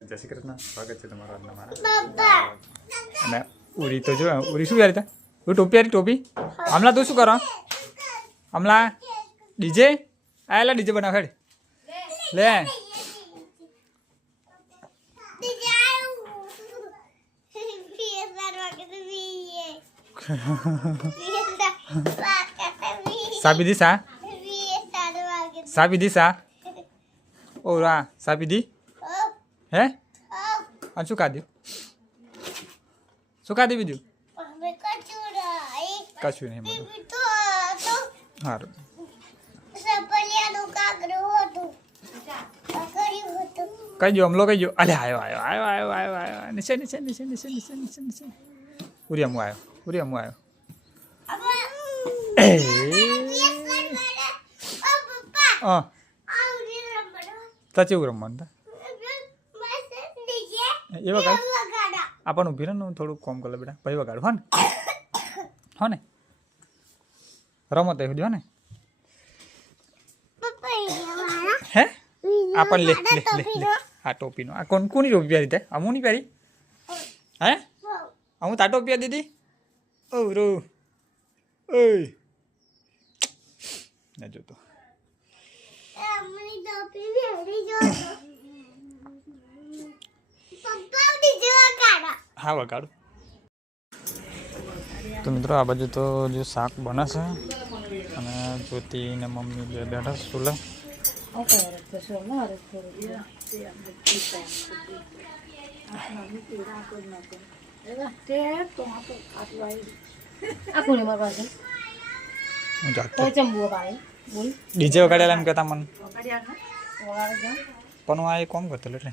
જય શ્રી કૃષ્ણ. સ્વાગત છે તમારું આજના મારા અને ઉરી તો જો ઉરી શું પહેરી તા? ટોપી આરી ટોપી? હમણાં તું શું કરો? હમણાં ડીજે? આયેલા ડીજે બનાવ ખેડ લે. સાબી પીધી સાબી સા ઓ રા સા પીધી? હે? આ શું ખાધું? શું ખાધું બીજું? કશું નહીં બધું. સારું કઈ જો હમલો કઈ જો અલે આવ્યો આવ્યો આવ્યો આવ્યો આવ્યો આવ્યો નીચે નીચે નીચે નીચે નીચે નીચે નીચે. ઉરી અમુ આવ્યો ઉરી અમુ આવ્યો હા. તો ચેવું રમવાનું તા? એ વગાડ. આપણને ઊભી રહે થોડુંક કોમ કરે બેટા. ભાઈ વગાડ હો ને. હો ને. રમો તો સુધી હો ને. હે? આપણ લે લે લે લે. આ ટોપીનો. આ કોણ કોની ટોપી પહેરી તે? અમુ નહીં પહેરી? હે? અમુ તા ટોપી દીધી? ઓ રો. ઓય. ના જોતો. હા, વગાડો. તો મિત્રો, આ બાજુ તો જે શાક બને છે, અને જ્યોતિ ને મમ્મી જે બેઠા બોલ ડીજે વગાડેલા એમ કહેતા મને. પણ હું આ કોમ કરતો એટલે.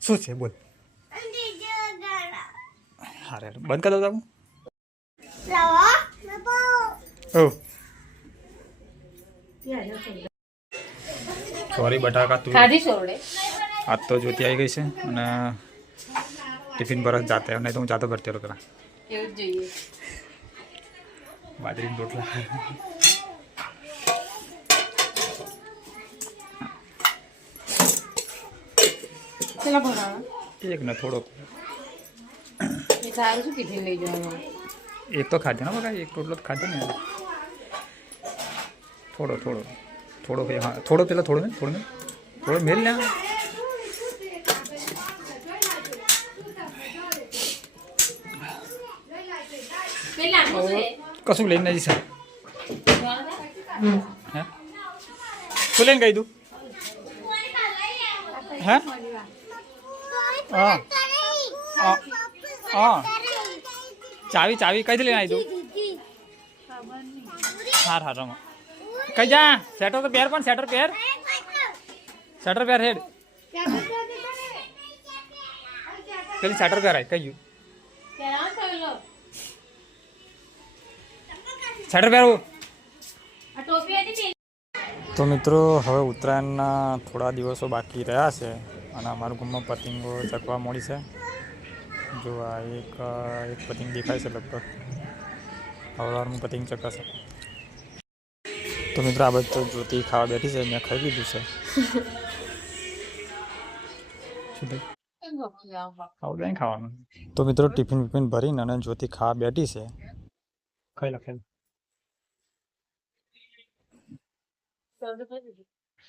શું છે? બોલ. હા રે બંધ કરી દઉં સોરી બટાકા તું. આજ તો જ્યોતિ આવી ગઈ છે અને ટિફિન પર જ જાતે નહીં તો હું જાતો ભરતી જોઈએ. બાજરીના રોટલા. કેટલા ભરાવા એક ને થોડોક. એ સારું શું ટિફિન લઈ જવાનું એક તો ખાધો ને બકા એક રોટલો ખાધો ને. થોડો થોડો. થોડો હા થોડો પેલા થોડો ને થોડો ને. થોડો મેલ ને. કશું લઈને નથી સર હે? શું લઈને ગઈ તું? હે? હા. હા. ચાવી ચાવી કઈથી લઈને આવી તું? હાર હાર રમો. કઈ જા સેટર તો પહેર પણ સેટર પહેર. સેટર પહેર હેડ. પેલી સેટર પહેરાય કઈ ગયું. સેટર પહેરવું. તો મિત્રો હવે ઉત્તરાયણના થોડા દિવસો બાકી રહ્યા છે. અને અમારું ગુમમાં પતંગો ચકવા મળી છે. જો આ એક એક પતંગ દેખાય છે લગભગ. હવારમાં પતંગ ચકાશે. તો મિત્રો આ બધું જોતી ખાવા બેઠી છે, મેં ખાઈ લીધું છે. ખાવાનું. તો મિત્રો ટિફિન વિફિન ભરીને અને જ્યોતિ ખાવા બેઠી છે. ખાઈ લખે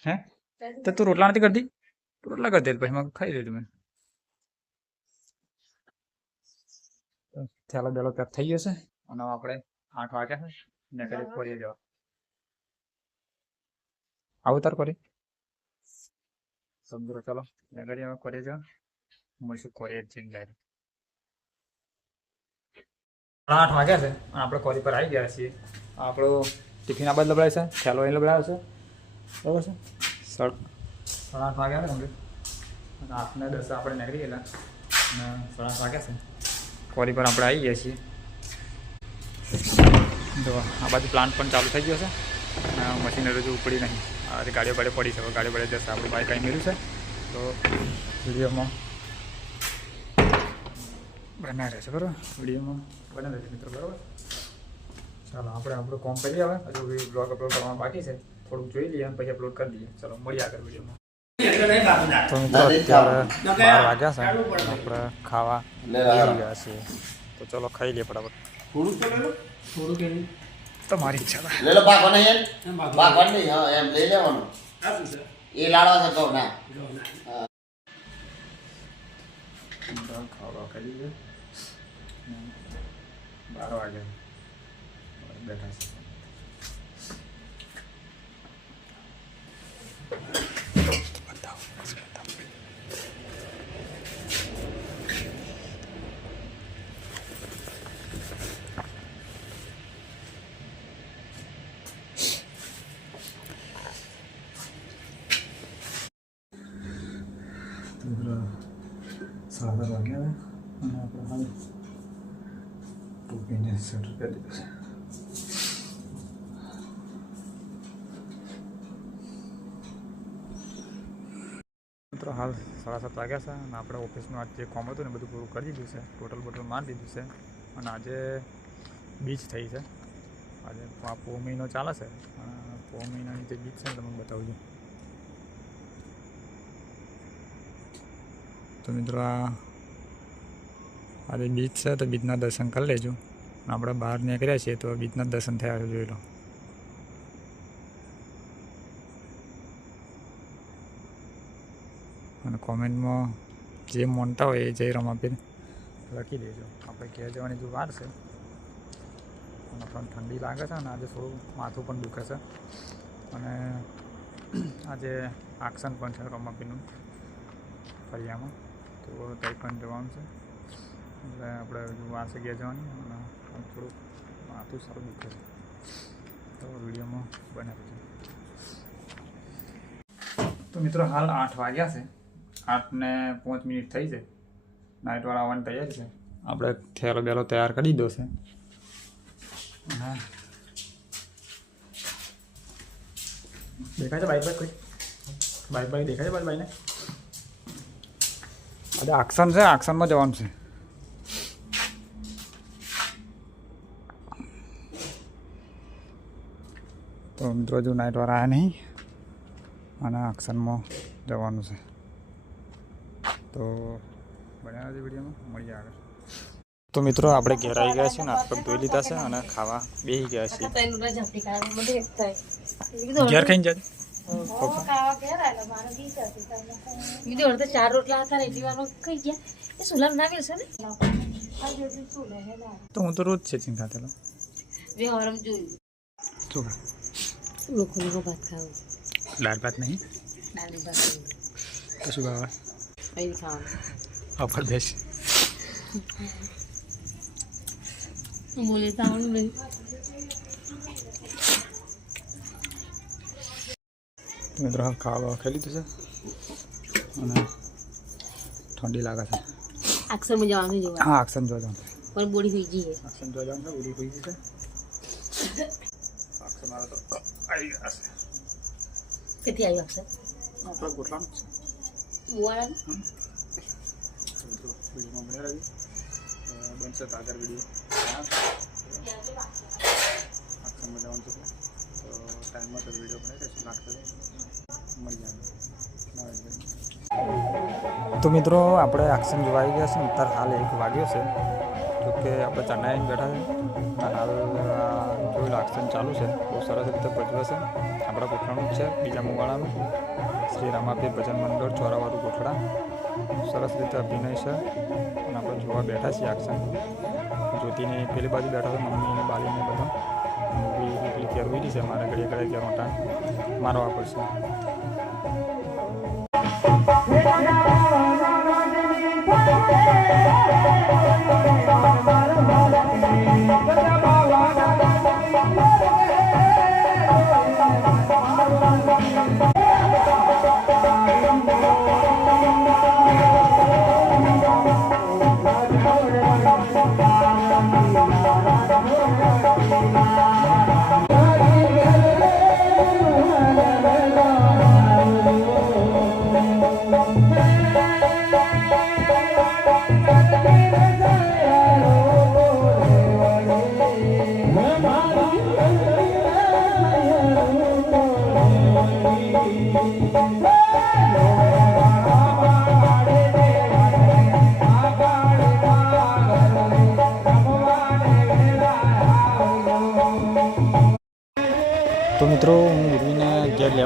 હે? તો તું રોટલા નથી કરતી? તું રોટલા કરતી હતી, પછી મેં ખાઈ લીધું મેં તો થેલો બેલો પેક થઈ ગયો છે અને હવે આપણે આઠ વાગ્યા છે ને કરી ફરીએ જવા આવું તાર કરી સમજો ચાલો ને કરી હવે કરીએ જવા મળીશું કરીએ જ જઈને ડાયરેક્ટ આઠ વાગ્યા છે અને આપણે કોરી પર આવી ગયા છીએ આપણો ટિફિન આ બાદ લબડાય છે થેલો અહીં લબડાયો છે બરાબર છે સળ સાડા આઠ વાગ્યા કમ્પ્લીટ આઠને દસ આપણે નીકળી ગયેલા. અને સાડા વાગ્યા છે. કોરી પર આપણે આવી ગયા છીએ. જો, આ બાજુ પ્લાન્ટ પણ ચાલુ થઈ ગયો છે. અને મશીનરી હજુ ઉપડી નહીં. આ રીતે ગાડીઓ બાડીઓ પડી છે. ગાડીઓ બાડીઓ જશે. આપણું બાઈક અહીં મેળ્યું છે. તો વિડીયોમાં બના રહેશે, બરાબર? વિડીયોમાં બના રહેશે, મિત્રો, બરાબર? ચાલો, આપણે આપણું કોમ કરીએ હવે. હજુ બ્લોગ અપલોડ કરવાનું બાકી છે. થોડુંક જોઈ લઈએ અને પછી અપલોડ કરી દઈએ. ચાલો, મળીએ આગળ વિડીયોમાં. તો મિત્રો અત્યારે બાર વાગ્યા છે. આપણે ખાવા બેસી ગયા છીએ. તો ચલો ખાઈ લઈએ બરાબર તમારી ઈચ્છા લે લો પાકવાને યાર પાકવાને નહીં હા એમ લઈ લેવાનું. એ લાડવા છે તો ના. ખાવા બાર વાગે બેઠા છે સાડા વાગ્યા અને આપણે હાલ છે મિત્રો, હાલ સાડા સાત વાગ્યા છે અને આપણે ઓફિસનું આજે જે કોમ હતું ને બધું પૂરું કરી દીધું છે. ટોટલ બોટલ મારી દીધું છે અને આજે બીચ થઈ છે. આજે આ પો મહિનો ચાલે છે. પો મહિનાની જે બીચ છે ને તમને બતાવું છું તો મિત્રો, આ આજે બીચ છે તો બીચના દર્શન કરી લેજો. આપણે બહાર નીકળ્યા છીએ તો બીચના દર્શન થયા જોઈ લો. અને કોમેન્ટમાં જે મોનતા હોય એ જય રમાપીર લખી દેજો. આપણે ઘેર જવાની જો વાર છે. અને પણ ઠંડી લાગે છે અને આજે થોડું માથું પણ દુખે છે. અને આજે આક્ષણ પણ છે રમાપીનું ફરિયામાં તો ત્યાં પણ જવાનું છે. એટલે આપણે વાંસે છે જવાની. અને થોડુંક માથું સારું દુખે છે. તો વિડીયોમાં બને રહેજો. તો મિત્રો, હાલ આઠ વાગ્યા છે. આઠને પાંચ મિનિટ થઈ છે. નાઇટવાળા આવવાની તૈયારી છે. આપણે થેલો બેલો તૈયાર કરી દીધો છે. દેખાય છે બાઈક બાઈક કોઈ? બાઈક બાઈક દેખાય છે બાઈક બાઈને? અરે આક્શન છે આક્ષનમાં જવાનું છે. તો મિત્રો હજુ નાઇટવાળા આવ્યા નહીં. અને આક્શનમાં જવાનું છે. તો બન્યા છે વિડીયોમાં. મળીએ આગળ. તો મિત્રો આપણે ઘેર આવી ગયા છીએ નાસ્તો ધોઈ લીધા છે અને ખાવા બેસી ગયા છીએ. ઘેર ખાઈને જાય બીજો અડધો ચાર રોટલા હતા એટલી વારમાં કઈ ગયા? એ સુલામ ના છે ને? તો હું તો રોજ છે ચિંતા તેલો બે હરમ જોયું શું ખા લોકો લોકો ભાત ખાવું દાળ ભાત નહીં દાળ ભાત ખાવું કશું ખાવા અહીં ખાવાનું ઓફર દેશ બોલે તો આવડું નહીં મિત્રો હાલ ખાવા બાવા ખાઈ લીધું છે અને ઠંડી લાગે છે અક્ષરમાં જવાનું જોવા હા આક્શન જોવા જવાનું છે પણ બોડી થઈ ગઈ આક્શન જોવા જવાનું છે ઉડી હોઈ છે આક્શન મારે તો આવી ગયા છે કેટલી આવી છે આપણા છે મિત્રો વિડીયોમાં બન્યા રહેજો અ, બનશે તો આગળ વીડિયો આક્શનમાં જવાનું છે તો ટાઈમમાં તો વીડિયો બનાવી દઈશું નાખતો મળી જાય. તો મિત્રો આપણે આક્શન જોવા આવી ગયા છે અત્યારે હાલ એક વાગ્યો છે જો કે આપણે ચંડાઈને બેઠા છે હાલ આ લાક્ષણ ચાલુ છે બહુ સરસ રીતે ભજવે છે આપણા કોઠાનું જ છે બીજા મુવાડાનું શ્રી રામાપીર ભજન મંડળ ચોરાવાળું કોઠડા સરસ રીતે અભિનય છે અને આપણે જોવા બેઠા છીએ આક્ષણ જ્યોતિને પેલી બાજુ બેઠા છે મમ્મી અને બાલીને બધા મૂવી એટલી ક્યારે ઉડી છે મારે ઘડીએ ઘડીએ કેર મોટા મારવા પડશે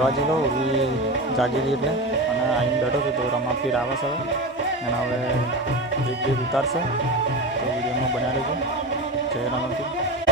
લેવા જેલો ઊભી જાગેલી એટલે. અને આવીને બેઠો છું તો રમાપીર આવે છે અને હવે એક ઉતારશે. તો વિડીયોમાં બનાવી છે જય રમાપીર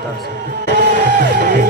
ઉપરથી જે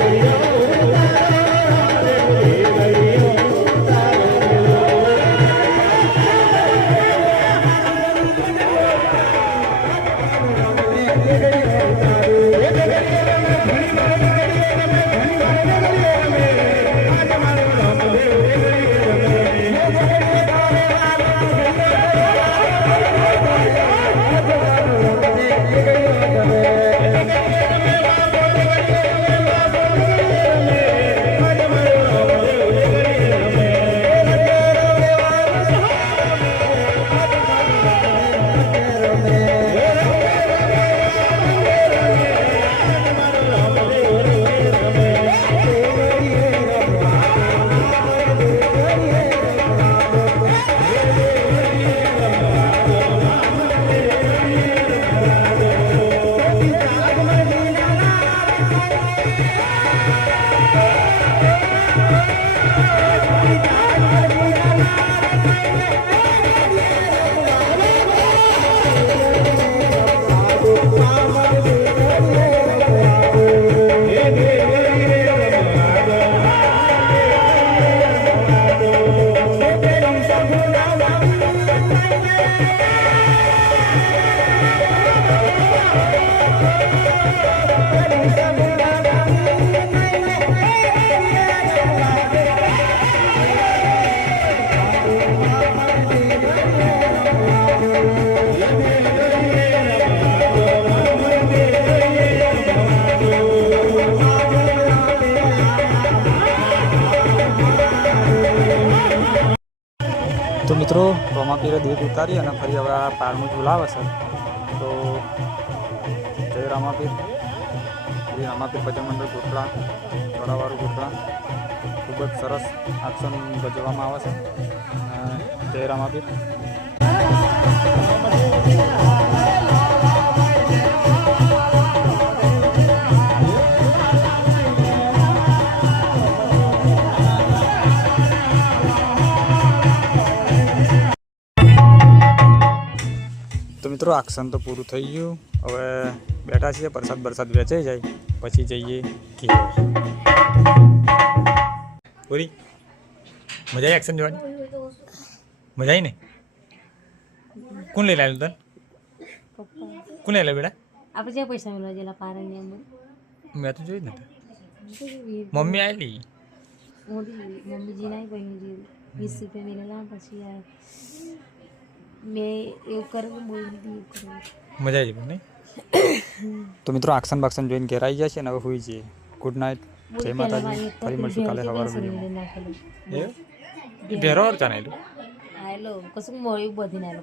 તો મિત્રો રોમાપીરે દૂધ ઉતારી અને ફરી હવે આ પારનું ઝુલાવે છે. તો જય રામાપીર. શ્રી રામાપીર ભજન મંડળ ગોટલા વડાવાળું ગોટલા ખૂબ જ સરસ આક્ષન ભજવવામાં આવે છે. જય રામાપીર. મિત્રો આક્ષન તો પૂરું થઈ ગયું. હવે બેઠા છીએ પ્રસાદ બરસાદ વેચાઈ જાય પછી જઈએ પૂરી? મજા આવી એક્શન જોવાની? મજા આવી ને? કોણ લઈ લાવ્યું તને? કોણ લઈ લાવ્યું બેટા? આપણે જ્યાં પૈસા મળવા ગયેલા પારણની અંદર. મેં તો જોઈ નથી મમ્મી આવેલી મમ્મીજી ના પછી મેં એવું કર્યું મજા આવી પણ નહીં? તો મિત્રો આક્ષન બાક્ષન જોઈને ઘેર આવી જાય છે ને હવે હોઈ જઈએ. ગુડ નાઇટ જય માતાજી. ફરી મળશું કાલે સવારે વીડિયો એ ભેરો ચાને આવેલો કશું મળ્યું બધી ના